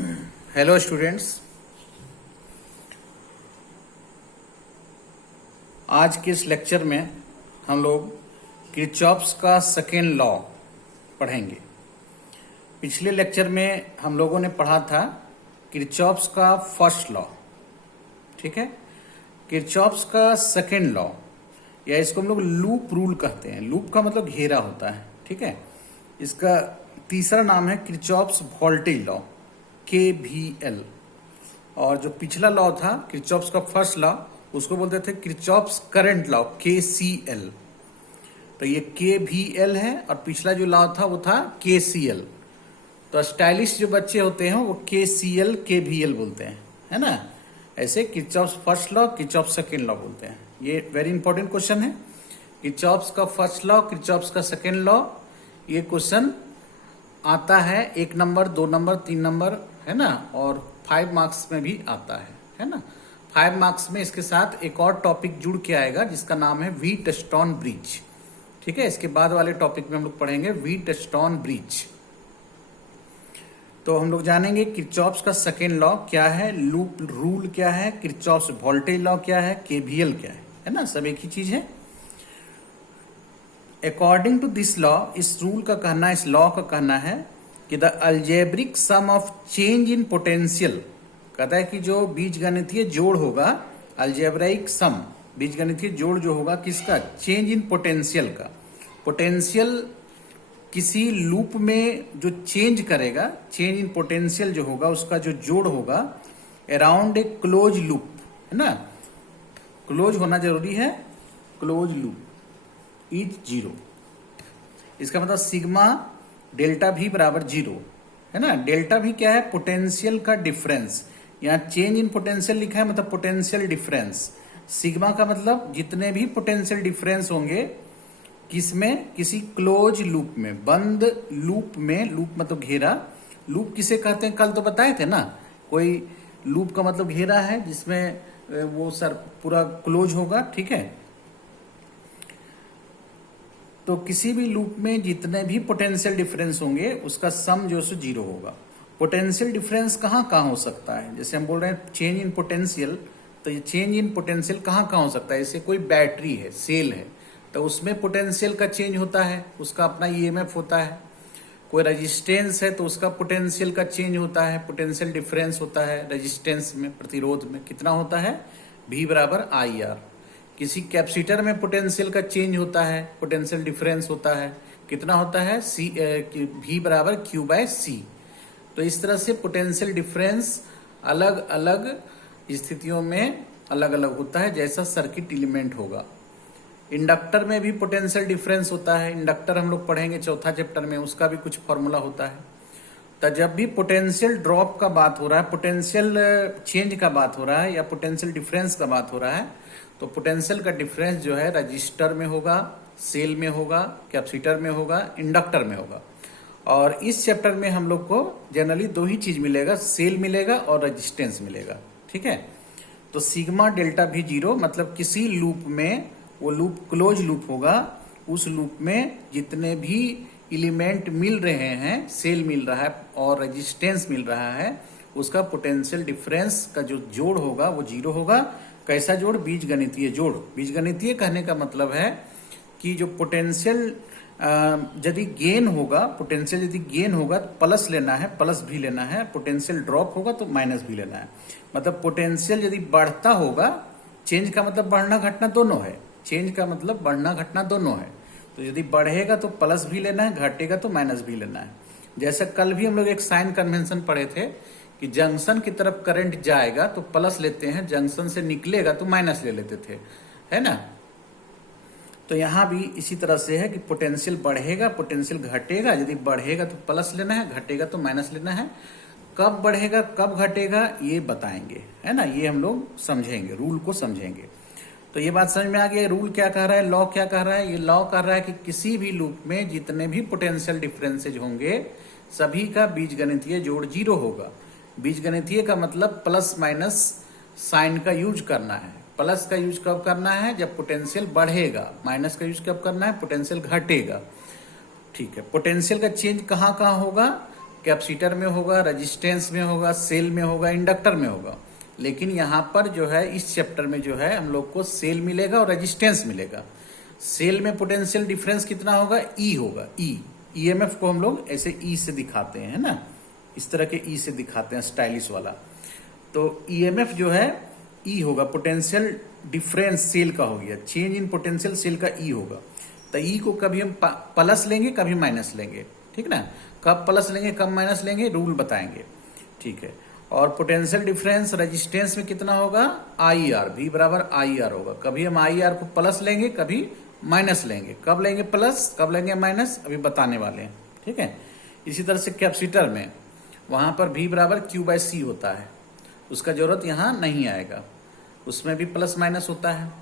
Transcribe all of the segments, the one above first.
Hello students, आज के इस लेक्चर में हम लोग किरचॉफ्स का सेकेंड लॉ पढ़ेंगे। पिछले लेक्चर में हम लोगों ने पढ़ा था किरचॉफ्स का फर्स्ट लॉ, ठीक है। किरचॉफ्स का सेकेंड लॉ या इसको हम लोग लूप रूल कहते हैं। लूप का मतलब घेरा होता है, ठीक है। इसका तीसरा नाम है किरचॉफ्स वोल्टेज लॉ, KVL। और जो पिछला लॉ था किरचॉफ्स का फर्स्ट लॉ, उसको बोलते थे किरचॉफ्स करंट लॉ, KCL। तो ये KVL है और पिछला जो लॉ था वो था KCL। तो स्टाइलिश जो बच्चे होते हैं वो KCL KVL बोलते हैं, है ना। ऐसे Kirchhoff's first law, Kirchhoff's second law बोलते हैं। ये वेरी इंपॉर्टेंट क्वेश्चन है। किरचॉफ्स का फर्स्ट लॉ, किरचॉफ्स का सेकेंड लॉ, ये क्वेश्चन आता है 1 नंबर, 2 नंबर, 3 नंबर, है ना। और 5 मार्क्स में भी आता है ना। 5 मार्क्स में इसके साथ एक और टॉपिक जुड़ के आएगा जिसका नाम है व्हीटस्टोन ब्रिज, ठीक है। इसके बाद वाले टॉपिक में हम लोग पढ़ेंगे व्हीटस्टोन ब्रिज। तो हम लोग जानेंगे किरचॉफ्स का सेकेंड लॉ क्या है, लूप रूल क्या है, किरचॉफ्स वोल्टेज लॉ क्या है, KVL क्या है ना। सब एक ही चीज है। अकॉर्डिंग टू दिस लॉ, इस रूल का कहना, इस लॉ का कहना है कि the algebraic sum of change in potential, कहता है कि जो बीजगणितीय जोड़ होगा, अलजेब्रिक सम, बीजगणितीय जोड़ जो होगा किसका, चेंज इन पोटेंशियल का। पोटेंशियल किसी लूप में जो चेंज करेगा, चेंज इन पोटेंशियल जो होगा उसका जो जोड़ होगा अराउंड ए क्लोज लूप, है ना। क्लोज होना जरूरी है, क्लोज लूप इज 0। इसका मतलब सिग्मा डेल्टा भी बराबर 0, है ना। डेल्टा भी क्या है, पोटेंशियल का डिफरेंस। यहाँ चेंज इन पोटेंशियल लिखा है मतलब पोटेंशियल डिफरेंस। सिग्मा का मतलब जितने भी पोटेंशियल डिफरेंस होंगे किसमें, किसी क्लोज लूप में, बंद लूप में। लूप मतलब घेरा। लूप किसे कहते हैं कल तो बताए थे ना। कोई लूप का मतलब घेरा है जिसमें वो सर पूरा क्लोज होगा, ठीक है। तो किसी भी लूप में जितने भी पोटेंशियल डिफरेंस होंगे उसका सम जो है 0 होगा। पोटेंशियल डिफरेंस कहाँ कहाँ हो सकता है, जैसे हम बोल रहे हैं चेंज इन पोटेंशियल, तो ये चेंज इन पोटेंशियल कहाँ कहाँ हो सकता है। जैसे कोई बैटरी है, सेल है, तो उसमें पोटेंशियल का चेंज होता है, उसका अपना EMF होता है। कोई रेजिस्टेंस है तो उसका पोटेंशियल का चेंज होता है, पोटेंशियल डिफरेंस होता है रेजिस्टेंस में, प्रतिरोध में कितना होता है, V बराबर IR। किसी कैपेसिटर में पोटेंशियल का चेंज होता है, पोटेंशियल डिफरेंस होता है, कितना होता है, V बराबर Q/C। तो इस तरह से पोटेंशियल डिफरेंस अलग अलग स्थितियों में अलग अलग होता है, जैसा सर्किट एलिमेंट होगा। इंडक्टर में भी पोटेंशियल डिफरेंस होता है। इंडक्टर हम लोग पढ़ेंगे चौथा चैप्टर में, उसका भी कुछ फॉर्मूला होता है। तो जब भी पोटेंशियल ड्रॉप का बात हो रहा है, पोटेंशियल चेंज का बात हो रहा है या पोटेंशियल डिफरेंस का बात हो रहा है, तो पोटेंशियल का डिफरेंस जो है रजिस्टर में होगा, सेल में होगा, कैपेसिटर में होगा, इंडक्टर में होगा। और इस चैप्टर में हम लोग को जनरली 2 ही चीज मिलेगा, सेल मिलेगा और रेजिस्टेंस मिलेगा, ठीक है। तो सिग्मा डेल्टा भी 0, मतलब किसी लूप में, वो लूप क्लोज लूप होगा, उस लूप में जितने भी एलिमेंट मिल रहे हैं, सेल मिल रहा है और रेजिस्टेंस मिल रहा है, उसका पोटेंशियल डिफरेंस का जो जोड़ होगा वो 0 होगा। कैसा जोड़, बीजगणितीय जोड़। बीजगणितीय कहने का मतलब है कि जो पोटेंशियल यदि गेन होगा, पोटेंशियल यदि गेन होगा तो प्लस लेना है, प्लस भी लेना है। पोटेंशियल ड्रॉप होगा तो माइनस भी लेना है। मतलब पोटेंशियल यदि बढ़ता होगा, चेंज का मतलब बढ़ना घटना दोनों है, चेंज का मतलब बढ़ना घटना दोनों है। तो यदि बढ़ेगा तो प्लस भी लेना है, घटेगा तो माइनस भी लेना है। जैसे कल भी हम लोग एक साइन कन्वेंशन पढ़े थे कि जंक्शन की तरफ करंट जाएगा तो प्लस लेते हैं, जंक्शन से निकलेगा तो माइनस ले लेते थे, है ना। तो यहां भी इसी तरह से है कि पोटेंशियल बढ़ेगा, पोटेंशियल घटेगा। यदि बढ़ेगा तो प्लस लेना है, घटेगा तो माइनस लेना है। कब बढ़ेगा कब घटेगा ये बताएंगे, है ना। ये हम लोग समझेंगे, रूल को समझेंगे। तो ये बात समझ में आ गई। रूल क्या कह रहा है, लॉ क्या कह रहा है। ये लॉ कह रहा है कि किसी भी लूप में जितने भी पोटेंशियल डिफरेंसेज होंगे सभी का बीजगणितीय जोड़ 0 होगा। बीजगणितीय का मतलब प्लस माइनस साइन का यूज करना है। प्लस का यूज कब करना है, जब पोटेंशियल बढ़ेगा। माइनस का यूज कब करना है, पोटेंशियल घटेगा, ठीक है। पोटेंशियल का चेंज कहाँ कहाँ होगा, कैपेसिटर में होगा, रेजिस्टेंस में होगा, सेल में होगा, इंडक्टर में होगा। लेकिन यहाँ पर जो है इस चैप्टर में जो है हम लोग को सेल मिलेगा और रेजिस्टेंस मिलेगा। सेल में पोटेंशियल डिफरेंस कितना होगा, ई होगा। ईएमएफ को हम लोग ऐसे ई से दिखाते हैं, है ना, इस तरह के ई से दिखाते हैं, स्टाइलिश वाला। तो ईएमएफ जो है ई होगा, पोटेंशियल डिफरेंस सेल का हो गया, चेंज इन पोटेंशियल सेल का ई होगा। तो ई को कभी हम प्लस लेंगे, कभी माइनस लेंगे, ठीक ना। कब प्लस लेंगे कब माइनस लेंगे रूल बताएंगे, ठीक है। और पोटेंशियल डिफरेंस रेजिस्टेंस में कितना होगा, आई आर, भी बराबर आई आर होगा। कभी हम आई आर को प्लस लेंगे, कभी माइनस लेंगे। कब लेंगे प्लस, कब लेंगे माइनस, अभी बताने वाले हैं, ठीक है। इसी तरह से कैपेसिटर में वहां पर भी बराबर क्यू बाय सी होता है, उसका जरूरत यहां नहीं आएगा, उसमें भी प्लस माइनस होता है।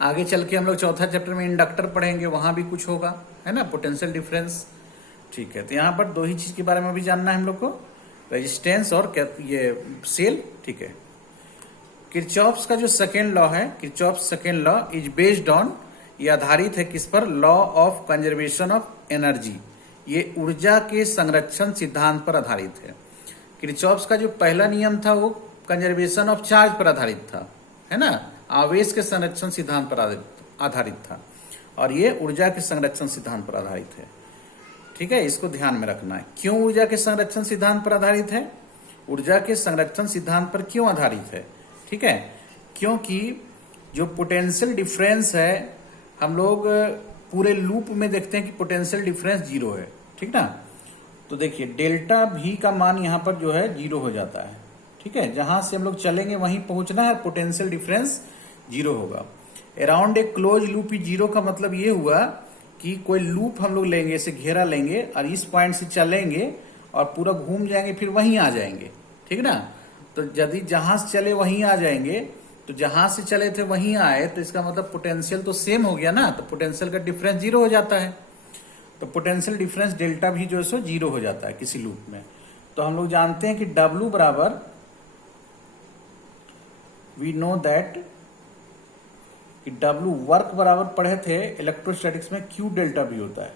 आगे चल के हम लोग चौथा चैप्टर में इंडक्टर पढ़ेंगे, वहां भी कुछ होगा, है ना, पोटेंशियल डिफरेंस, ठीक है। तो यहाँ पर दो ही चीज के बारे में भी जानना है हम लोग को, रेजिस्टेंस और ये सेल, ठीक है। किरचॉफ्स का जो सेकेंड लॉ है, Kirchhoff's second law is based on, ये आधारित है किस पर, law of conservation of energy, ये ऊर्जा के संरक्षण सिद्धांत पर आधारित है। किरचॉफ्स का जो पहला नियम था वो कंजर्वेशन ऑफ चार्ज पर आधारित था, है ना, आवेश के संरक्षण सिद्धांत पर आधारित था, और ये ऊर्जा के संरक्षण सिद्धांत पर आधारित है, ठीक है। इसको ध्यान में रखना है। क्यों ऊर्जा के संरक्षण सिद्धांत पर आधारित है, ऊर्जा के संरक्षण सिद्धांत पर क्यों आधारित है, ठीक है। क्योंकि जो पोटेंशियल डिफरेंस है, हम लोग पूरे लूप में देखते हैं कि पोटेंशियल डिफरेंस जीरो है, ठीक ना। तो देखिए डेल्टा भी का मान यहाँ पर जो है जीरो हो जाता है, ठीक है। जहां से हम लोग चलेंगे वहीं पहुंचना है, पोटेंशियल डिफरेंस जीरो होगा। Around a close loop zero का मतलब ये हुआ कि कोई लूप हम लोग लेंगे, इसे घेरा लेंगे और इस पॉइंट से चलेंगे और पूरा घूम जाएंगे, फिर वहीं आ जाएंगे, ठीक ना। तो यदि जहां से चले वहीं आ जाएंगे, तो जहां से चले थे वहीं आए, तो इसका मतलब पोटेंशियल तो सेम हो गया ना, तो पोटेंशियल का डिफरेंस जीरो हो जाता है। तो पोटेंशियल डिफरेंस डेल्टा भी जो है सो जीरो हो जाता है किसी लूप में। तो हम लोग जानते हैं कि W बराबर, वी नो दैट कि W वर्क बराबर पढ़े थे इलेक्ट्रोस्टैटिक्स में, Q डेल्टा भी होता है।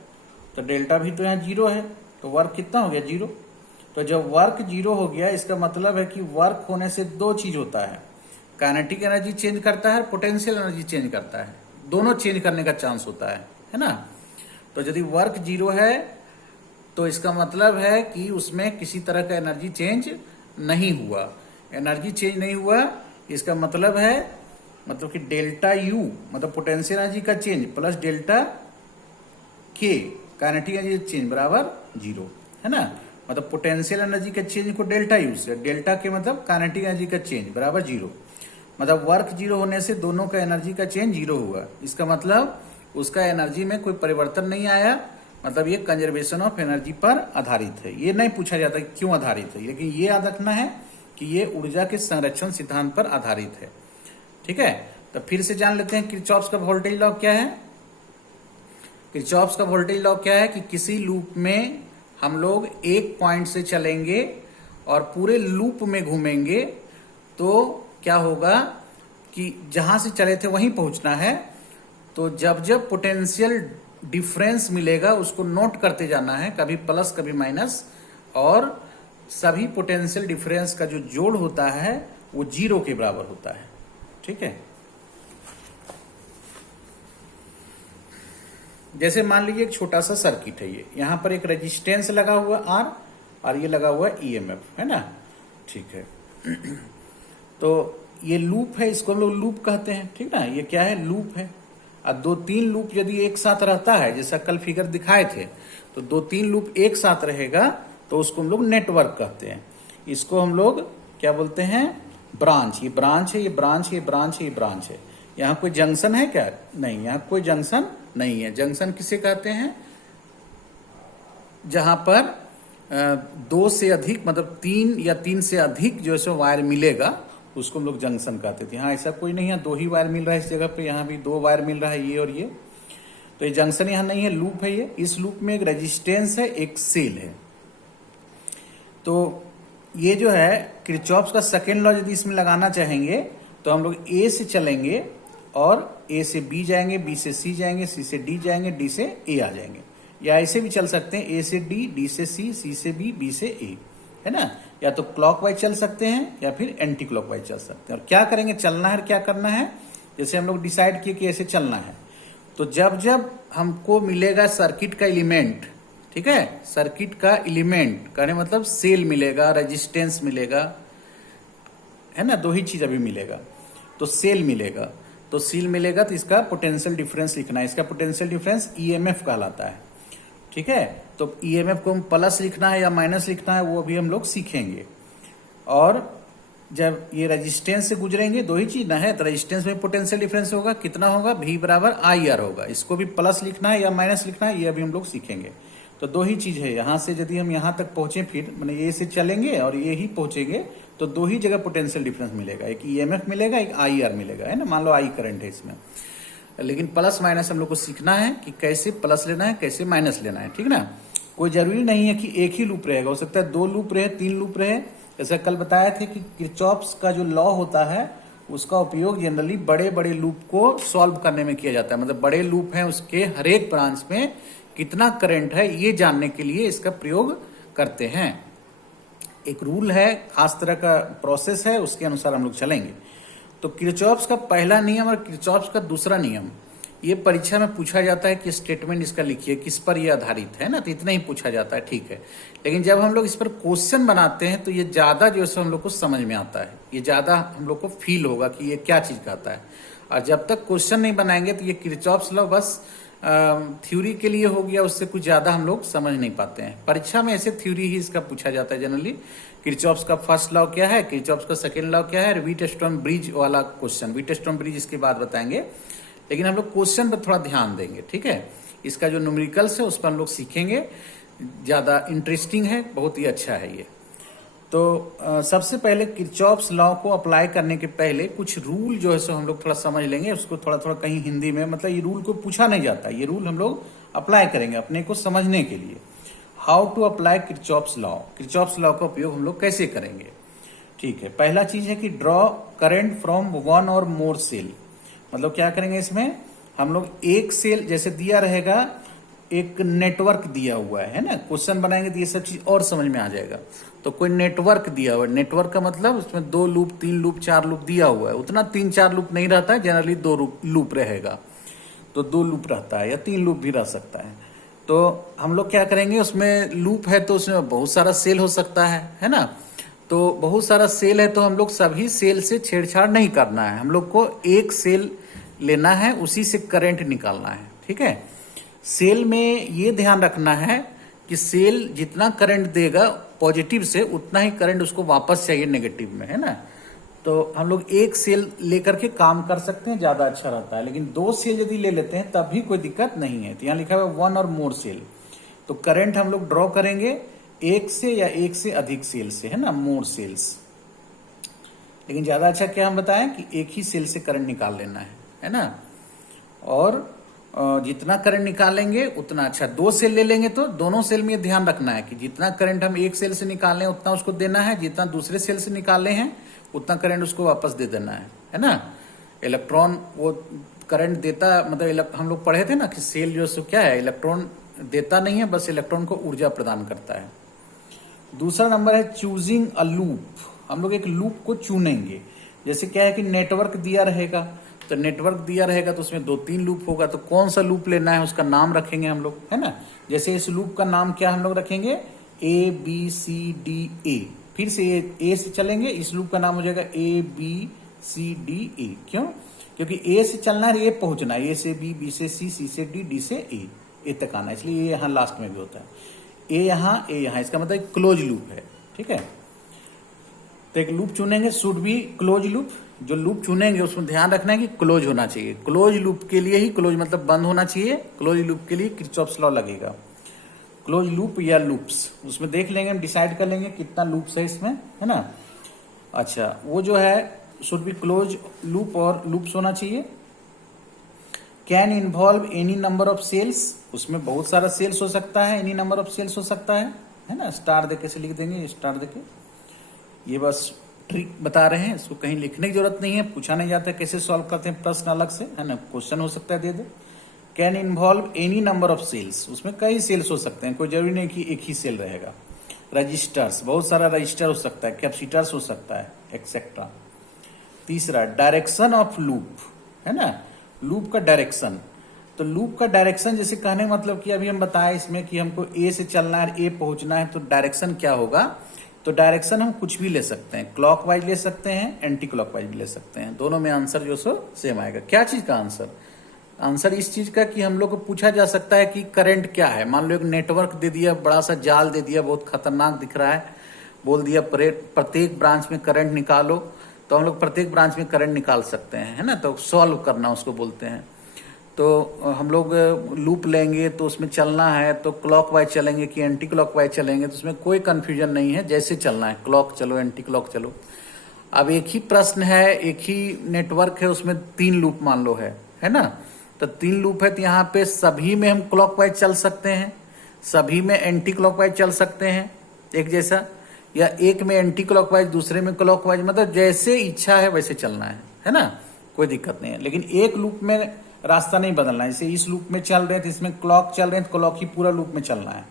तो डेल्टा भी तो यहाँ जीरो है, तो वर्क कितना हो गया, जीरो। तो जब वर्क जीरो हो गया, इसका मतलब है कि वर्क होने से दो चीज होता है, काइनेटिक एनर्जी चेंज करता है, पोटेंशियल एनर्जी चेंज करता है, दोनों चेंज करने का चांस होता है ना। तो यदि वर्क जीरो है तो इसका मतलब है कि उसमें किसी तरह का एनर्जी चेंज नहीं हुआ। एनर्जी चेंज नहीं हुआ, इसका मतलब है, मतलब कि डेल्टा यू मतलब पोटेंशियल एनर्जी का चेंज प्लस डेल्टा के काइनेटिक एनर्जी चेंज बराबर जीरो, है ना। मतलब पोटेंशियल एनर्जी का चेंज को डेल्टा यू से, डेल्टा के मतलब काइनेटिक एनर्जी का चेंज बराबर जीरो। मतलब वर्क जीरो होने से दोनों का एनर्जी का चेंज जीरो हुआ, इसका मतलब उसका एनर्जी में कोई परिवर्तन नहीं आया, मतलब ये कंजर्वेशन ऑफ एनर्जी पर आधारित है। ये नहीं पूछा जाता कि क्यों आधारित है, लेकिन ये याद रखना है कि ये ऊर्जा के संरक्षण सिद्धांत पर आधारित है, ठीक है। तो फिर से जान लेते हैं किरचॉफ्स का वोल्टेज लॉ क्या है। किरचॉफ्स का वोल्टेज लॉ क्या है कि किसी लूप में हम लोग एक पॉइंट से चलेंगे और पूरे लूप में घूमेंगे, तो क्या होगा कि जहां से चले थे वहीं पहुंचना है। तो जब जब पोटेंशियल डिफरेंस मिलेगा उसको नोट करते जाना है, कभी प्लस कभी माइनस, और सभी पोटेंशियल डिफरेंस का जो जोड़ होता है वो जीरो के बराबर होता है, ठीक है। जैसे मान लीजिए एक छोटा सा सर्किट है, ये यहां पर एक रेजिस्टेंस लगा हुआ R और ये लगा हुआ EMF, है ना, ठीक है। तो ये लूप है, इसको हम लोग लूप कहते हैं, ठीक ना। ये क्या है, लूप है। और दो तीन लूप यदि एक साथ रहता है, जैसा कल फिगर दिखाए थे, तो दो तीन लूप एक साथ रहेगा तो उसको हम लोग नेटवर्क कहते हैं। इसको हम लोग क्या बोलते हैं, ब्रांच। ये ब्रांच है, ये ब्रांच है, ये ब्रांच है, ये ब्रांच है। यहाँ कोई जंक्शन है क्या, नहीं, यहाँ कोई जंक्शन नहीं है। जंक्शन किसे कहते हैं, जहां पर दो से अधिक मतलब तीन या तीन से अधिक जो है वायर मिलेगा, उसको हम लोग जंक्शन कहते थे। यहाँ ऐसा कोई नहीं है, दो ही वायर मिल रहा है इस जगह पे, यहाँ भी दो वायर मिल रहा है, ये और ये। तो ये जंक्शन यहाँ नहीं है, लूप है ये। इस लूप में एक रेजिस्टेंस है, एक सेल है। तो ये जो है किरचॉफ्स का सेकेंड लॉ यदि इसमें लगाना चाहेंगे तो हम लोग ए से चलेंगे और ए से बी जाएंगे, बी से सी जाएंगे, सी से डी जाएंगे, डी से ए आ जाएंगे, या ऐसे भी चल सकते हैं, ए से डी, डी से सी से बी से ए, है ना। या तो क्लॉकवाइज चल सकते हैं या फिर एंटी क्लॉकवाइज चल सकते हैं। और क्या करेंगे, चलना है, क्या करना है, जैसे हम लोग डिसाइड किए कि ऐसे चलना है, तो जब जब हमको मिलेगा सर्किट का एलिमेंट, ठीक है, सर्किट का एलिमेंट कहने मतलब सेल मिलेगा, रेजिस्टेंस मिलेगा, है ना, दो ही चीज अभी मिलेगा। तो सेल मिलेगा, तो सील मिलेगा, तो इसका पोटेंशियल डिफरेंस लिखना है। इसका पोटेंशियल डिफरेंस ईएमएफ कहलाता है, ठीक है। तो ईएमएफ को हम प्लस लिखना है या माइनस लिखना है वो अभी हम लोग सीखेंगे। और जब ये रेजिस्टेंस से गुजरेंगे, दो ही चीज ना है, तो रेजिस्टेंस में पोटेंशियल डिफरेंस होगा, कितना होगा, V बराबर IR होगा। इसको भी प्लस लिखना है या माइनस लिखना है ये अभी हम लोग सीखेंगे। तो दो ही चीज है, यहां से यदि हम यहां तक पहुंचे, फिर मैंने ये से चलेंगे और ये ही पहुंचेंगे, तो दो ही जगह पोटेंशियल डिफरेंस मिलेगा, एक ईएमएफ मिलेगा, एक IR मिलेगा, है ना। मान लो I करंट है इसमें, लेकिन प्लस माइनस हम लोग को सीखना है कि कैसे प्लस लेना है, कैसे माइनस लेना है, ठीक ना। कोई जरूरी नहीं है कि एक ही लूप रहेगा, हो सकता है 2 लूप रहे, 3 लूप रहे। जैसा कल बताया थे कि किरचॉफ्स का जो लॉ होता है उसका उपयोग जनरली बड़े बड़े लूप को सॉल्व करने में किया जाता है। मतलब बड़े लूप हैं, उसके हर एक ब्रांच में कितना करंट है ये जानने के लिए इसका प्रयोग करते हैं। एक रूल है, खास तरह का प्रोसेस है, उसके अनुसार हम लोग चलेंगे। तो किरचॉफ्स का पहला नियम और किरचॉफ्स का दूसरा नियम, ये परीक्षा में पूछा जाता है कि स्टेटमेंट इसका लिखिए, किस पर ये आधारित है ना, तो इतना ही पूछा जाता है, ठीक है। लेकिन जब हम लोग इस पर क्वेश्चन बनाते हैं तो ये ज्यादा जो है हम लोग को समझ में आता है, ये ज्यादा हम लोग को फील होगा कि ये क्या चीज कहता है। और जब तक क्वेश्चन नहीं बनाएंगे तो ये किरचॉफ्स लॉ बस थ्योरी के लिए हो गया, उससे कुछ ज्यादा हम लोग समझ नहीं पाते हैं। परीक्षा में ऐसे थ्योरी ही इसका पूछा जाता है जनरली। किरचॉफ्स का फर्स्ट लॉ क्या है, किरचॉफ्स का सेकंड लॉ क्या है, व्हीटस्टोन ब्रिज वाला क्वेश्चन, व्हीटस्टोन ब्रिज इसके बाद बताएंगे। लेकिन हम लोग क्वेश्चन पर थोड़ा ध्यान देंगे, ठीक है। इसका जो न्यूमेरिकल्स है उस पर हम लोग सीखेंगे, ज्यादा इंटरेस्टिंग है, बहुत ही अच्छा है ये। तो सबसे पहले किरचॉफ्स लॉ को अप्लाई करने के पहले कुछ रूल जो है सो हम लोग थोड़ा समझ लेंगे, उसको थोड़ा थोड़ा कहीं हिंदी में, मतलब ये रूल को पूछा नहीं जाता, ये रूल हम लोग अप्लाई करेंगे अपने को समझने के लिए। How to apply Kirchhoff's law, Kirchhoff's law का उपयोग हम लोग कैसे करेंगे, ठीक है। पहला चीज है कि ड्रॉ करंट फ्रॉम 1 और मोर सेल। मतलब क्या करेंगे, इसमें हम लोग एक सेल जैसे दिया रहेगा, एक नेटवर्क दिया हुआ है ना, क्वेश्चन बनाएंगे तो ये सब चीज और समझ में आ जाएगा। तो कोई नेटवर्क दिया हुआ है, नेटवर्क का मतलब उसमें 2 लूप 3 लूप 4 लूप दिया हुआ है, उतना 3-4 लूप नहीं रहता है, जनरली 2 लूप रहेगा, तो 2 लूप रहता है या 3 लूप भी रह सकता है। तो हम लोग क्या करेंगे, उसमें लूप है तो उसमें बहुत सारा सेल हो सकता है ना। तो बहुत सारा सेल है तो हम लोग सभी सेल से छेड़छाड़ नहीं करना है, हम लोग को एक सेल लेना है, उसी से करंट निकालना है, ठीक है। सेल में ये ध्यान रखना है कि सेल जितना करंट देगा पॉजिटिव से, उतना ही करंट उसको वापस चाहिए नेगेटिव में, है ना। तो हम लोग एक सेल लेकर के काम कर सकते हैं, ज्यादा अच्छा रहता है। लेकिन 2 सेल यदि ले लेते हैं तब भी कोई दिक्कत नहीं है। तो यहाँ लिखा हुआ 1 और मोर सेल, तो करंट हम लोग ड्रॉ करेंगे एक से या एक से अधिक सेल से, है ना, मोर सेल्स। लेकिन ज्यादा अच्छा क्या हम बताएं कि एक ही सेल से करंट निकाल लेना है ना। और जितना करंट निकालेंगे उतना अच्छा। 2 सेल ले लेंगे तो दोनों सेल में ध्यान रखना है कि जितना करंट हम एक सेल से निकाले हैं उतना उसको देना है, जितना दूसरे सेल से निकाले हैं उतना करंट उसको वापस दे देना है ना। इलेक्ट्रॉन वो करंट देता, मतलब हम लोग पढ़े थे ना कि सेल जो है क्या है, इलेक्ट्रॉन देता नहीं है, बस इलेक्ट्रॉन को ऊर्जा प्रदान करता है। दूसरा नंबर है चूजिंग अ लूप। हम लोग एक लूप को चुनेंगे। जैसे क्या है कि नेटवर्क दिया रहेगा, तो नेटवर्क दिया रहेगा तो उसमें 2-3 लूप होगा, तो कौन सा लूप लेना है उसका नाम रखेंगे हम लोग, है ना। जैसे इस लूप का नाम क्या हम लोग रखेंगे, ABCDA। फिर से ए से चलेंगे, इस लूप का नाम हो जाएगा ABCDA। क्यों, क्योंकि ए से चलना है, ए पहुंचना है, ए से बी, बी से सी, सी से डी, डी से ए तक आना है, इसलिए ये यहाँ लास्ट में भी होता है। ए यहाँ, इसका मतलब क्लोज लूप है, ठीक है। तो एक लूप चुनेंगे, शुड बी क्लोज लूप। जो लूप चुनेंगे उसमें ध्यान रखना है कि क्लोज होना चाहिए। क्लोज लूप के लिए ही, क्लोज मतलब बंद होना चाहिए, क्लोज लूप के लिए किरचॉफ्स लॉ लगेगा। क्लोज लूप या लूप्स, उसमें देख लेंगे, हम डिसाइड कर लेंगे कितना लूप्स है इसमें, है ना। अच्छा, वो जो है शुड बी क्लोज लूप और लूप्स होना चाहिए। Can involve any number of cells, उसमें बहुत सारा सेल्स हो सकता है, एनी नंबर ऑफ सेल्स हो सकता है ना। स्टार देके से लिख देंगे, स्टार देके। ये बस ट्रिक बता रहे हैं, इसको कहीं लिखने की जरूरत नहीं है, पूछा नहीं जाता कैसे सॉल्व करते हैं, प्रश्न अलग से, है ना, क्वेश्चन हो सकता है दे दे। Can involve any number of cells, उसमें कई सेल्स हो सकते हैं, कोई जरूरी नहीं कि एक ही सेल रहेगा। रजिस्टर्स, बहुत सारा रजिस्टर हो सकता है, कैपेसिटर्स हो सकता है, एक्सेट्रा। तीसरा डायरेक्शन ऑफ लूप, है ना, लूप का डायरेक्शन। तो लूप का डायरेक्शन जैसे कहने मतलब कि अभी हम बताए इसमें कि हमको ए से चलना है, ए पहुंचना है, तो डायरेक्शन क्या होगा, तो डायरेक्शन हम कुछ भी ले सकते हैं, क्लॉकवाइज ले सकते हैं, एंटी क्लॉकवाइज भी ले सकते हैं, दोनों में आंसर जो सो सेम आएगा। क्या चीज का आंसर, आंसर इस चीज का कि हम लोग को पूछा जा सकता है कि करंट क्या है। मान लो एक नेटवर्क दे दिया, बड़ा सा जाल दे दिया, बहुत खतरनाक दिख रहा है, बोल दिया प्रत्येक ब्रांच में करंट निकालो, तो हम लोग प्रत्येक ब्रांच में करंट निकाल सकते हैं, है ना, तो सॉल्व करना उसको बोलते हैं। तो हम लोग लूप लेंगे तो उसमें चलना है तो क्लॉकवाइज चलेंगे कि एंटी क्लॉकवाइज चलेंगे, तो उसमें कोई कंफ्यूजन नहीं है, जैसे चलना है, क्लॉक चलो एंटी क्लॉक चलो। अब एक ही प्रश्न है, एक ही नेटवर्क है, उसमें 3 लूप मान लो है ना, तो 3 लूप है, तो यहाँ पे सभी में हम क्लॉकवाइज चल सकते हैं, सभी में एंटी क्लॉकवाइज चल सकते हैं एक जैसा, या एक में एंटी क्लॉकवाइज दूसरे में क्लॉकवाइज, मतलब जैसे इच्छा है वैसे चलना है ना, कोई दिक्कत नहीं है। लेकिन एक लूप में रास्ता नहीं बदलना है, जैसे इस लूप में चल रहे हैं तो इसमें क्लॉक चल रहे हैं तो क्लॉक ही पूरा लूप में चलना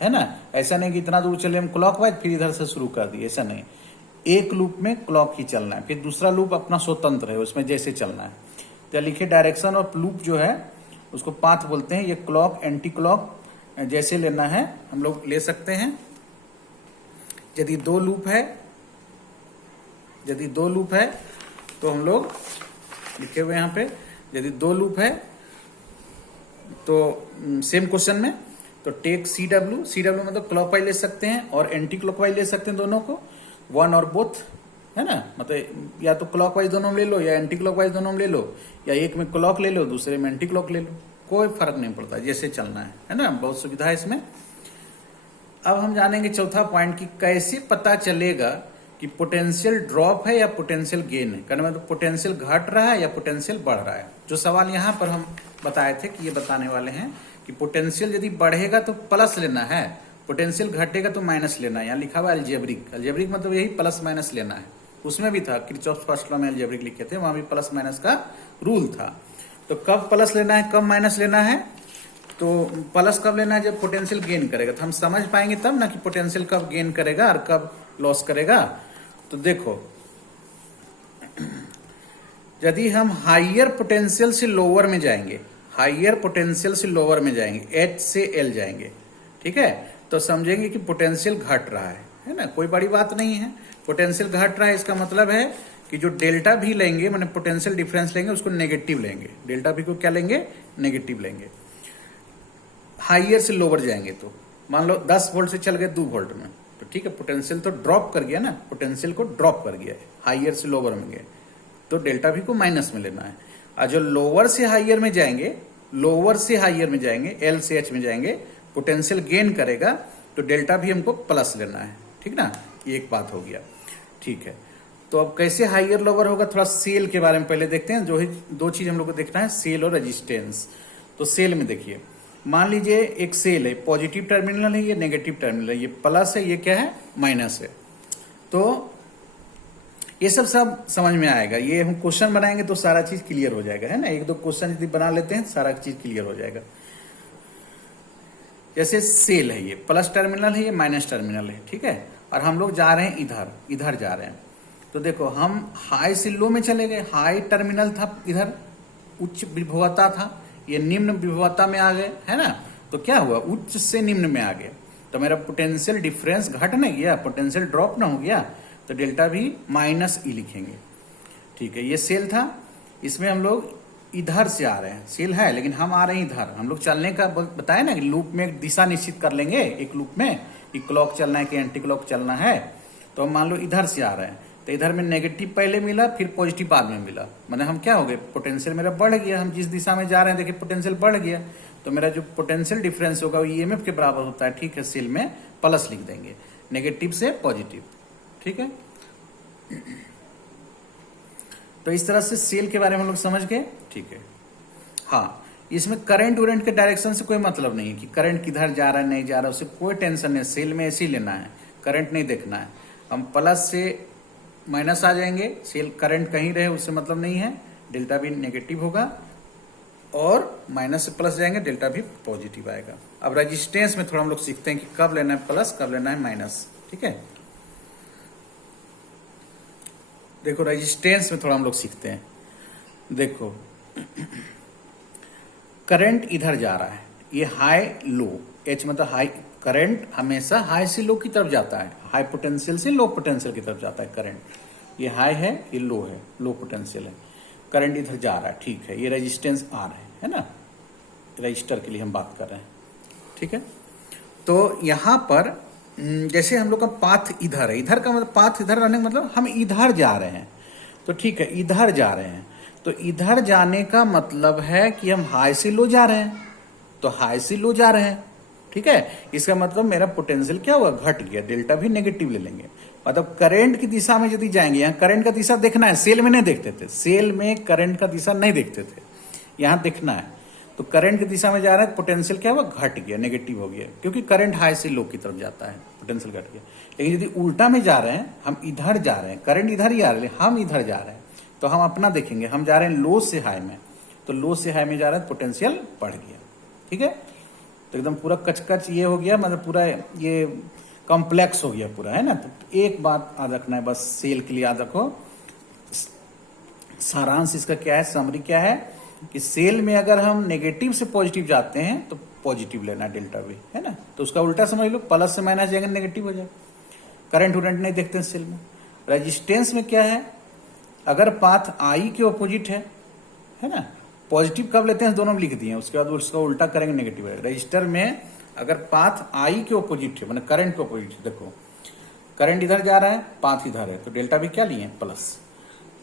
है ना, ऐसा नहीं कि इतना दूर चले हम क्लॉकवाइज फिर इधर से शुरू कर दिए, ऐसा नहीं, एक लूप में क्लॉक ही चलना है, फिर दूसरा लूप अपना स्वतंत्र है, उसमें जैसे चलना है। तो लिखे डायरेक्शन ऑफ लूप जो है उसको पाथ बोलते हैं, ये क्लॉक एंटी क्लॉक जैसे लेना है हम लोग ले सकते हैं। यदि दो लूप है तो हम लोग लिखे हुए यहाँ पे, यदि 2 लूप है तो सेम क्वेश्चन में तो टेक CW मतलब क्लॉकवाइज ले सकते हैं और एंटी क्लॉकवाइज ले सकते हैं, दोनों को, वन और बोथ, है ना, मतलब या तो क्लॉकवाइज दोनों में ले लो या एंटी क्लॉकवाइज दोनों में ले लो, या एक में क्लॉक ले लो दूसरे में एंटी क्लॉक ले लो, कोई फर्क नहीं पड़ता, जैसे चलना है ना, बहुत सुविधा है इसमें। अब हम जानेंगे चौथा पॉइंट कि कैसे पता चलेगा कि पोटेंशियल ड्रॉप है या पोटेंशियल गेन है, कहने मतलब पोटेंशियल घट रहा है या पोटेंशियल बढ़ रहा है। जो सवाल यहाँ पर हम बताए थे कि ये बताने वाले हैं कि पोटेंशियल यदि बढ़ेगा तो प्लस लेना है, पोटेंशियल घटेगा तो माइनस लेना है। यहाँ लिखा हुआ अलजेब्रिक मतलब यही प्लस माइनस लेना है, उसमें भी था किरचॉफ फर्स्ट लॉ में अलजेब्रिक लिखे थे, वहां भी प्लस माइनस का रूल था। तो कब प्लस लेना है कब माइनस लेना है, तो प्लस कब लेना है जब पोटेंशियल गेन करेगा, तो हम समझ पाएंगे तब ना कि पोटेंशियल कब गेन करेगा और कब लॉस करेगा। तो देखो यदि हम हाइयर पोटेंशियल से लोअर में जाएंगे, H से L जाएंगे, ठीक है, तो समझेंगे कि पोटेंशियल घट रहा है ना, कोई बड़ी बात नहीं है। पोटेंशियल घट रहा है इसका मतलब है कि जो डेल्टा भी लेंगे मैंने पोटेंशियल डिफरेंस लेंगे उसको नेगेटिव लेंगे, डेल्टा भी को क्या लेंगे, नेगेटिव लेंगे। हाइयर से लोअर जाएंगे तो मान लो 10 वोल्ट से चल गए 2 वोल्ट में, तो ठीक है, पोटेंशियल तो ड्रॉप कर गया ना, पोटेंशियल को ड्रॉप कर गया, हाइयर से लोअर में गए तो डेल्टा भी को माइनस में लेना है। और जो लोअर से हाइयर में जाएंगे, L से H में जाएंगे, पोटेंशियल गेन करेगा तो डेल्टा भी हमको प्लस लेना है, ठीक ना, ये एक बात हो गया, ठीक है। तो अब कैसे हाइयर लोअर होगा, थोड़ा सेल के बारे में पहले देखते हैं, जो 2 चीज हम लोग को देखना है, सेल और रेजिस्टेंस। तो सेल में देखिए, मान लीजिए एक सेल है, पॉजिटिव टर्मिनल है, ये नेगेटिव टर्मिनल है, ये प्लस है, ये क्या है, माइनस है। तो ये सब समझ में आएगा, ये हम क्वेश्चन बनाएंगे तो सारा चीज क्लियर हो जाएगा, है ना, 1-2 क्वेश्चन यदि बना लेते हैं सारा चीज क्लियर हो जाएगा। जैसे सेल है, ये प्लस टर्मिनल है, ये माइनस टर्मिनल है, ठीक है, और हम लोग जा रहे हैं इधर जा रहे हैं। तो देखो हम हाई से लो में चले गए, हाई टर्मिनल था इधर, उच्च विभवता था, ये निम्न विभवता में आ गए, है ना, तो क्या हुआ, उच्च से निम्न में आ गए, तो मेरा पोटेंशियल डिफरेंस घट नहीं गया, पोटेंशियल ड्रॉप ना हो गया, तो डेल्टा भी -E लिखेंगे, ठीक है। ये सेल था, इसमें हम लोग इधर से आ रहे हैं, सेल है लेकिन हम आ रहे हैं इधर, हम लोग चलने का बताया ना कि लूप में एक दिशा निश्चित कर लेंगे, एक लूप में कि क्लॉक चलना है कि एंटी क्लॉक चलना है। तो हम मान लो इधर से आ रहे हैं, तो इधर में नेगेटिव पहले मिला फिर पॉजिटिव बाद में मिला, मैंने हम क्या हो गए, पोटेंशियल मेरा बढ़ गया, हम जिस दिशा में जा रहे हैं देखिए पोटेंशियल बढ़ गया, तो मेरा जो पोटेंशियल डिफरेंस होगा वो EMF के बराबर होता है, ठीक है, सेल में प्लस लिख देंगे, नेगेटिव से पॉजिटिव, ठीक है। तो इस तरह से सेल के बारे में हम लोग समझ गए, ठीक है। हाँ, इसमें करंट वरेंट के डायरेक्शन से कोई मतलब नहीं है कि करंट किधर जा रहा है नहीं जा रहा है, उससे कोई टेंशन नहीं, सेल में ऐसे ही लेना है, करंट नहीं देखना है। हम प्लस से माइनस आ जाएंगे, सेल करंट कहीं रहे उससे मतलब नहीं है, डेल्टा भी नेगेटिव होगा, और माइनस से प्लस जाएंगे, डेल्टा भी पॉजिटिव आएगा। अब रेजिस्टेंस में थोड़ा हम लोग सीखते हैं कि कब लेना है प्लस, कब लेना है माइनस। ठीक है, देखो रेजिस्टेंस में थोड़ा हम लोग सीखते हैं। देखो करंट इधर जा रहा है, ये हाई लो, एच मतलब हाई, करंट हमेशा हाई से लो की तरफ जाता है, हाई पोटेंशियल से लो पोटेंशियल की तरफ जाता है करंट। ये हाई है, ये लो है, लो पोटेंशियल है, करंट इधर जा रहा है। ठीक है, ये रेजिस्टेंस आर है ना, रजिस्टर के लिए हम बात कर रहे हैं। ठीक है, तो यहां पर जैसे हम लोग का पाथ इधर है, इधर का मतलब पाथ इधर रहने का मतलब हम इधर जा रहे हैं। तो ठीक है, इधर जा रहे हैं, तो इधर जाने का मतलब है कि हम हाई से लो जा रहे हैं, तो हाई से लो जा रहे हैं। ठीक है, इसका मतलब मेरा पोटेंशियल क्या हुआ, घट गया, डेल्टा भी नेगेटिव ले लेंगे। मतलब करंट की दिशा में यदि जाएंगे, यहाँ करंट का दिशा देखना है, सेल में नहीं देखते थे, सेल में करंट का दिशा नहीं देखते थे, यहाँ देखना है। तो करंट की दिशा में जा रहा है, पोटेंशियल क्या हुआ, घट गया, नेगेटिव हो गया, क्योंकि करंट हाई से लो की तरफ जाता है, पोटेंशियल घट गया। लेकिन यदि उल्टा में जा रहे हैं, हम इधर जा रहे हैं, करंट इधर ही आ रहे हैं, हम इधर जा रहे हैं, तो हम अपना देखेंगे, हम जा रहे हैं लो से हाई में, तो लो से हाई में जा रहा है, पोटेंशियल बढ़ गया। ठीक है, तो एकदम पूरा कचकच ये हो गया, मतलब पूरा ये कॉम्प्लेक्स हो गया पूरा, है ना। तो एक बात याद रखना है बस, सेल के लिए याद रखो, सारांश इसका क्या है, समरी क्या है कि सेल में अगर हम नेगेटिव से पॉजिटिव जाते हैं तो पॉजिटिव लेना डेल्टा भी, है ना। तो उसका उल्टा समझ लो, प्लस से माइनस जाएंगे नेगेटिव हो जाएगा। करंट उरेंट नहीं देखते हैं सेल में। रेजिस्टेंस में क्या है, अगर पाथ आई के ऑपोजिट है ना, पॉजिटिव कब लेते हैं दोनों में लिख दिए, उसके बाद उसका उल्टा करेंगे नेगेटिव है। रजिस्टर में अगर पाथ आई के ऑपोजिट है, मतलब करंट के ऑपोजिट है, देखो करंट इधर जा रहा है, पाथ इधर है, तो डेल्टा भी क्या लिए प्लस।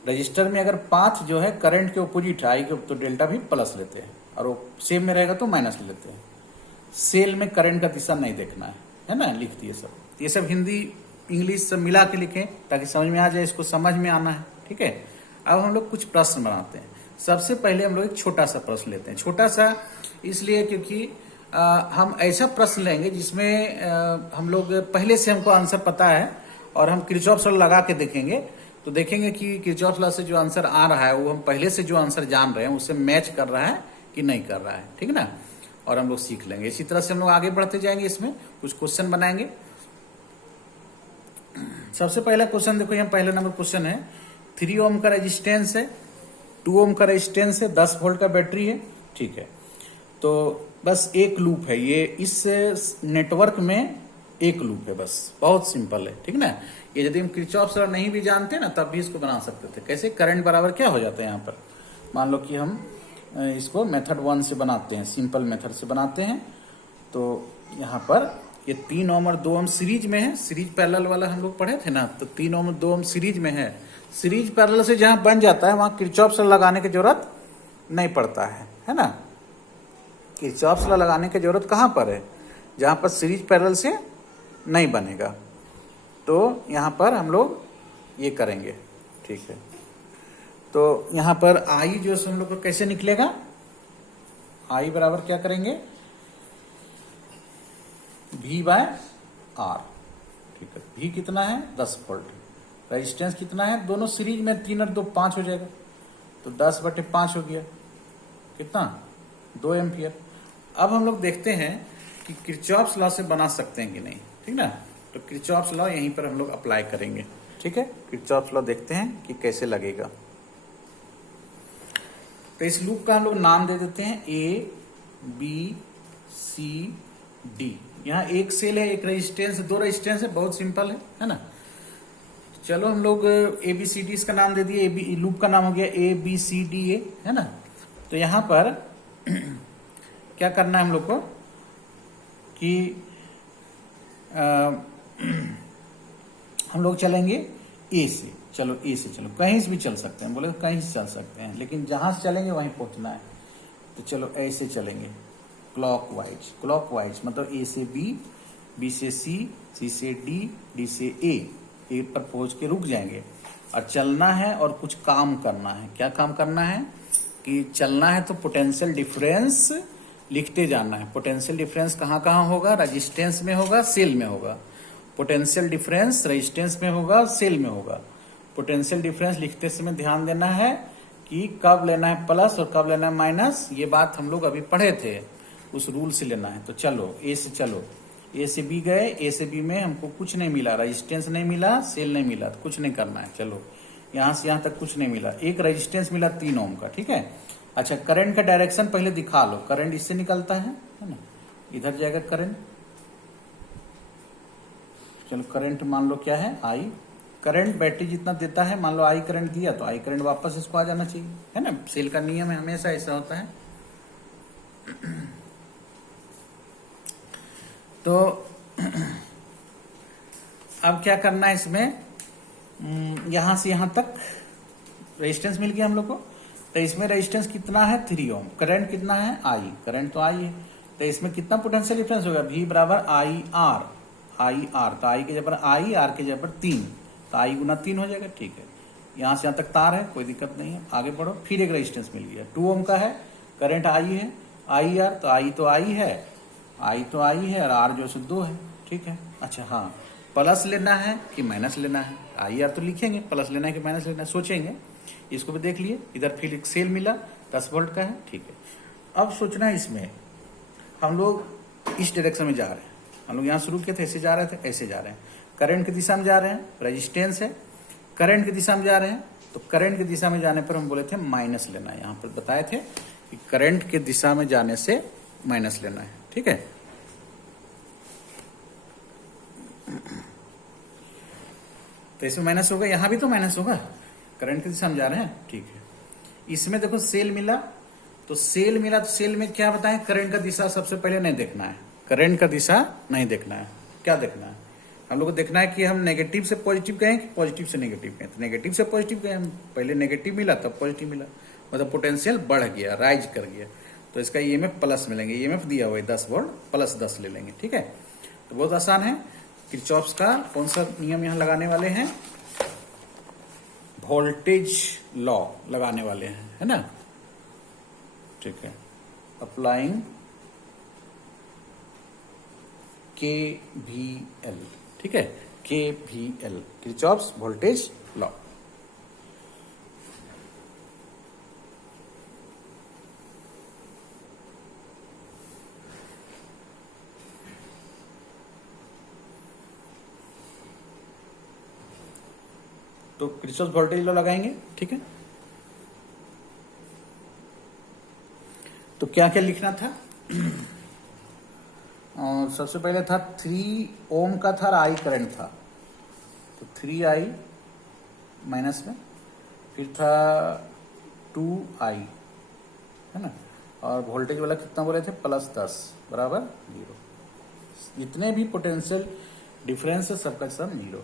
रजिस्टर में अगर पाथ जो है करंट के ऑपोजिट है, आई के, तो डेल्टा भी प्लस लेते हैं, और वो सेम में रहेगा तो माइनस ले लेते हैं। सेल में करंट का दिशा नहीं देखना है ना, लिख दिए सब। ये सब हिंदी इंग्लिश सब मिला के लिखें ताकि समझ में आ जाए, इसको समझ में आना है। ठीक है, अब हम लोग कुछ प्रश्न बनाते हैं। सबसे पहले हम लोग एक छोटा सा प्रश्न लेते हैं, छोटा सा इसलिए क्योंकि हम ऐसा प्रश्न लेंगे जिसमें हम लोग पहले से हमको आंसर पता है, और हम किरचॉफ लॉ लगा के देखेंगे, तो देखेंगे कि किरचॉफ लॉ से जो आंसर आ रहा है वो हम पहले से जो आंसर जान रहे हैं उससे मैच कर रहा है कि नहीं कर रहा है। ठीक है ना, और हम लोग सीख लेंगे। इसी तरह से हम लोग आगे बढ़ते जाएंगे, इसमें कुछ क्वेश्चन बनाएंगे। सबसे पहला क्वेश्चन देखो, यहाँ पहला नंबर क्वेश्चन है, 3 ओम का रेजिस्टेंस है, 2 ओम का रेजिस्टेंस है, 10 वोल्ट का बैटरी है। ठीक है, तो बस एक लूप है ये, इस नेटवर्क में एक लूप है, बस बहुत सिंपल है। ठीक ना, ये यदि हम किरचॉफ लॉ नहीं भी जानते ना तब भी इसको बना सकते थे। कैसे, करंट बराबर क्या हो जाता है, यहाँ पर मान लो कि हम इसको मेथड 1 से बनाते हैं, सिंपल मेथड से बनाते हैं। तो यहाँ पर ये 3 ओम और 2 ओम सीरीज में है, सीरीज पैरेलल वाला हम लोग पढ़े थे ना, तो 3 ओम और 2 ओम सीरीज में है। सीरीज पैरेलल से जहां बन जाता है वहां किरचॉफ लॉ लगाने की जरूरत नहीं पड़ता है ना। किरचॉफ लॉ लगाने की जरूरत कहां पर है, जहां पर सीरीज पैरेलल से नहीं बनेगा, तो यहां पर हम लोग ये करेंगे। ठीक है, तो यहां पर आई जो हम लोग को कैसे निकलेगा, आई बराबर क्या करेंगे, V बाय R। ठीक है, V कितना है, 10 वोल्ट, रेजिस्टेंस कितना है, दोनों सीरीज में 3 और 2 5 हो जाएगा, तो 10/5 हो गया, कितना, 2 एम्पियर। अब हम लोग देखते हैं कि किरचॉफ लॉ से बना सकते हैं कि नहीं। ठीक ना, तो किरचॉफ लॉ यहीं पर हम लोग अप्लाई करेंगे। ठीक है, किरचॉफ लॉ देखते हैं कि कैसे लगेगा। तो इस लूप का हम लोग नाम दे देते हैं ABCD। यहाँ एक सेल है, एक रेजिस्टेंस, 2 रेजिस्टेंस है, बहुत सिंपल है ना। चलो हम लोग ABCD इसका नाम दे दिए, लूप का नाम हो गया ABCDA, है ना। तो यहाँ पर क्या करना है हम लोग को कि हम लोग चलेंगे ए से, चलो ए से चलो, कहीं से भी चल सकते हैं, बोले कहीं से चल सकते हैं, लेकिन जहां से चलेंगे वहीं पहुंचना है। तो चलो ऐसे चलेंगे, क्लॉकवाइज, क्लॉकवाइज मतलब ए से बी, बी से सी, सी से डी, डी से ए पर पहुंच के रुक जाएंगे। और चलना है और कुछ काम करना है। क्या काम करना है कि चलना है तो पोटेंशियल डिफरेंस लिखते जाना है। पोटेंशियल डिफरेंस कहाँ कहाँ होगा, रेजिस्टेंस में होगा, सेल में होगा। पोटेंशियल डिफरेंस रेजिस्टेंस में होगा, सेल में होगा। पोटेंशियल डिफरेंस लिखते समय ध्यान देना है कि कब लेना है प्लस और कब लेना है माइनस, ये बात हम लोग अभी पढ़े थे, उस रूल से लेना है। तो चलो ए से, चलो ए से बी गए, ए से बी में हमको कुछ नहीं मिला, रेजिस्टेंस नहीं मिला, सेल नहीं मिला, तो कुछ नहीं करना है। चलो यहां से यहां तक कुछ नहीं मिला, एक रेजिस्टेंस मिला 3 ओम का, ठीक है। अच्छा, करंट का डायरेक्शन पहले दिखा लो, करंट इससे निकलता है ना, इधर जाएगा करंट। चलो करंट मान लो क्या है, आई। करंट बैटरी जितना देता है, मान लो आई करंट दिया तो आई करंट वापस इसको आ जाना चाहिए, है ना। सेल का नियम है, हमेशा ऐसा होता है। तो अब क्या करना है इसमें, यहां से यहां तक रेजिस्टेंस मिल गया हम लोग को। तो इसमें रेजिस्टेंस कितना है, 3 ओम। करंट कितना है, आई, करंट तो आई है। तो इसमें कितना पोटेंशियल डिफरेंस होगा, V बराबर आई आर, आई आर। तो आई के जगह आई, आर के जगह 3, तो आई गुना 3 हो जाएगा, ठीक है। यहां से यहां तक तार है, कोई दिक्कत नहीं है, आगे बढ़ो। फिर एक रेजिस्टेंस मिल गया 2 ओम का है, करंट आई है, आई आर, तो आई तो आई है, आई तो आई है, और आर जो है 2 है, ठीक है। अच्छा हाँ, प्लस लेना है कि माइनस लेना है, आई आर तो लिखेंगे, प्लस लेना है कि माइनस लेना है सोचेंगे। इसको भी देख लिए, इधर फिर एक सेल मिला 10 वोल्ट का है, ठीक है। अब सोचना है इसमें, हम लोग इस डायरेक्शन में जा रहे हैं, हम लोग यहाँ शुरू किए थे ऐसे जा रहे थे, ऐसे जा रहे हैं, करंट की दिशा में जा रहे हैं, रेजिस्टेंस है, करंट की दिशा में जा रहे हैं। तो करंट की दिशा में जाने पर हम बोले थे माइनस लेना है, यहाँ पर बताए थे कि करंट की दिशा में जाने से माइनस लेना है, ठीक है। तो इसमें माइनस होगा, यहां भी तो माइनस होगा, करंट की दिशा में जा रहे हैं, ठीक है। इसमें देखो सेल मिला, तो सेल मिला, तो सेल में क्या बताएं, करंट का दिशा सबसे पहले नहीं देखना है, करंट का दिशा नहीं देखना है। क्या देखना है, हम लोग को देखना है कि हम नेगेटिव से पॉजिटिव गए कि पॉजिटिव से नेगेटिव गए। तो नेगेटिव से पॉजिटिव गए हम, पहले नेगेटिव मिला तब पॉजिटिव मिला, मतलब पोटेंशियल बढ़ गया, राइज कर गया। तो इसका ईएमएफ प्लस मिलेंगे, ईएमएफ दिया हुआ है 10 वोल्ट, प्लस 10 ले लेंगे, ठीक है। तो बहुत आसान है। किरचॉफ्स का कौन सा नियम यहां लगाने वाले हैं, वोल्टेज लॉ लगाने वाले हैं, है ना, ठीक है। अप्लाइंग KVL, ठीक है, KVL, किरचॉफ्स वोल्टेज लॉ। तो किरचॉफ्स वोल्टेज लॉ लगाएंगे, ठीक है। तो क्या क्या लिखना था, और सबसे पहले था 3 ओम का था, आई करंट था, तो 3I माइनस में, फिर था 2I, है ना, और वोल्टेज वाला कितना बोले थे, प्लस 10 बराबर 0। जितने भी पोटेंशियल डिफरेंस है सबका सब 0।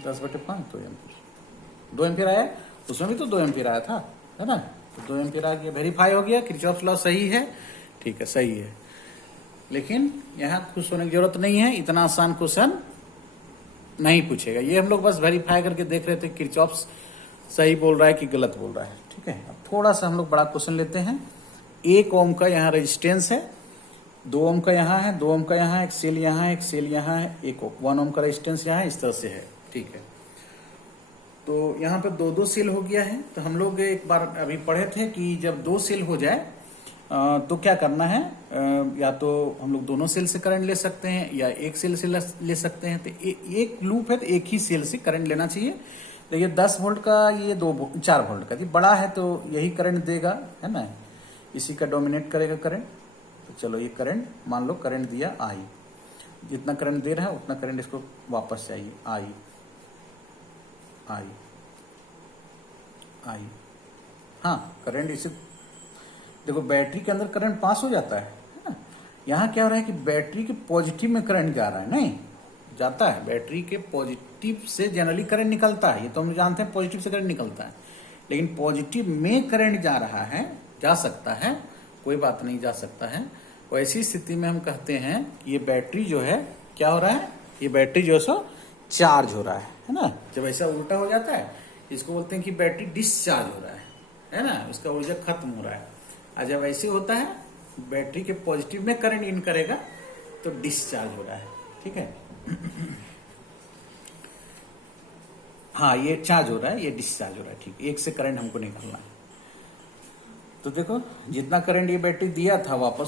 दस बटे 5 2 एम्पियर, 2 एम्पियर आया, उसमें भी तो 2 एम्पियर आया था, है ना। तो 2 एम्पियर आ गया, वेरीफाई हो गया, किरचॉफ्स लॉ सही है, ठीक है, सही है। लेकिन यहाँ खुश होने की जरूरत नहीं है, इतना आसान क्वेश्चन नहीं पूछेगा, ये हम लोग बस वेरीफाई करके देख रहे थे किरचॉफ्स सही बोल रहा है कि गलत बोल रहा है, ठीक है। अब थोड़ा सा हम लोग बड़ा क्वेश्चन लेते हैं। 1 ओम का यहाँ रेजिस्टेंस है, 2 ओम का यहाँ है, 2 ओम का यहाँ, एक सेल यहाँ है, एक सेल यहाँ है, 1 ओम का रेजिस्टेंस यहाँ है, इस तरह से है, ठीक है। तो यहाँ पे 2 सेल हो गया है। तो हम लोग एक बार अभी पढ़े थे कि जब 2 सेल हो जाए तो क्या करना है, या तो हम लोग दोनों सेल से करंट ले सकते हैं या एक सेल से ले सकते हैं। तो एक लूप है तो एक ही सेल से करंट लेना चाहिए। तो ये 10 वोल्ट का, ये 4 वोल्ट का, ये बड़ा है तो यही करंट देगा, है ना, इसी का डोमिनेट करेगा करंट। तो चलो ये करंट मान लो, करंट दिया आई, जितना करंट दे रहा है उतना करंट इसको वापस चाहिए, आई आई आई। हाँ, करंट इसे देखो, बैटरी के अंदर करंट पास हो जाता है ना। यहाँ क्या हो रहा है कि बैटरी के पॉजिटिव में करंट जा रहा है, नहीं जाता है, बैटरी के पॉजिटिव से जनरली करंट निकलता है, ये तो हम जानते हैं पॉजिटिव से करंट निकलता है। लेकिन पॉजिटिव में करंट जा रहा है, जा सकता है, कोई बात नहीं, जा सकता है। और ऐसी स्थिति में हम कहते हैं कि ये बैटरी जो है क्या हो रहा है, ये बैटरी जो है सो चार्ज हो रहा है ना। जब ऐसा उल्टा हो जाता है इसको बोलते हैं कि बैटरी डिस्चार्ज हो रहा है ना, उसका ऊर्जा खत्म हो रहा है। और जब ऐसे होता है बैटरी के पॉजिटिव में करंट इन करेगा तो डिस्चार्ज हो रहा है, ठीक है। हाँ ये चार्ज हो रहा है, ये डिस्चार्ज हो रहा है, ठीक, एक से करंट हमको निकालना है। तो देखो जितना करंट ये बैटरी दिया था वापस